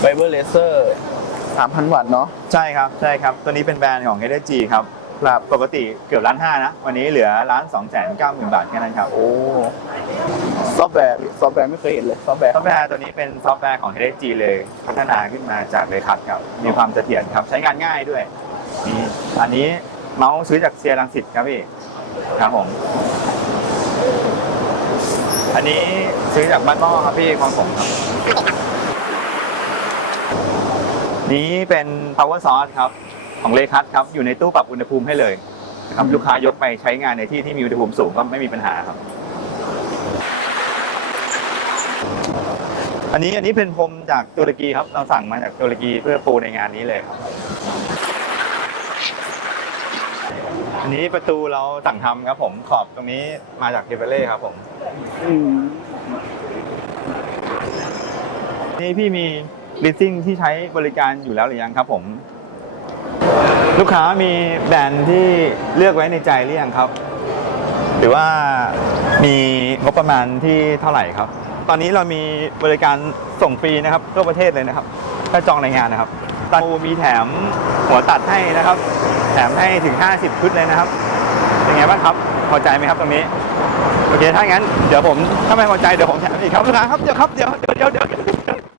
ไฟเบอร์เลเซอร์3,000 วัตต์เนาะ ใช่ครับ ใช่ครับ ตัวนี้เป็นแบรนด์ของ HSG ครับครับปกติเกือบล้านห้านะ วันนี้เหลือล้านสองแสนเก้าหมื่นบาทแค่นั้นครับ โอ้ ซอฟต์แวร์ ซอฟต์แวร์ไม่เคยเห็นเลย ซอฟต์แวร์ ซอฟต์แวร์ตัวนี้เป็นซอฟต์แวร์ของ HSG เลย พัฒนาขึ้นมาจากเลยคัดครับ มีความเสถียรครับ ใช้งานง่ายด้วยนี่อันนี้เมาส์ซื้อจากเซียรังสิตครับพี่ ครับผม อันนี้ซื้อจากบ้านหม้อครับพี่คลองสงครับ นี้เป็น power source ครับของเลคัสครับอยู่ในตู้ปรับอุณหภูมิให้เลยนะครับลูกค้ายกไปใช้งานในที่ที่มีอุณหภูมิสูงก็ไม่มีปัญหาครับ อันนี้อันนี้เป็นพรมจากตุรกีครับเราสั่งมาจากตุรกีเพื่อปูในงานนี้เลยครับ อันนี้ประตูเราสั่งทำครับผมขอบตรงนี้มาจากเทเบเล่ครับผมอืมนี่พี่มี ลิสซิ่งที่ใช้บริการอยู่แล้วหรือยังครับผม ลูกค้ามีแบรนด์ที่เลือกไว้ในใจหรือยังครับ หรือว่ามีงบประมาณที่เท่าไหร่ครับ ตอนนี้เรามีบริการส่งฟรีนะครับทั่วประเทศเลยนะครับ ถ้าจองในงานนะครับตอนมีแถมหัวตัดให้นะครับ แถมให้ถึง 50 ชุดเลยนะครับเป็นไงบ้างครับ พอใจไหมครับตรงนี้โอเคถ้างั้นเดี๋ยวผมถ้าไม่พอใจเดี๋ยวผมแถมอีกครับลูกค้าครับเดี๋ยวครับเดี๋ยวเดี๋ยวเดี๋ยว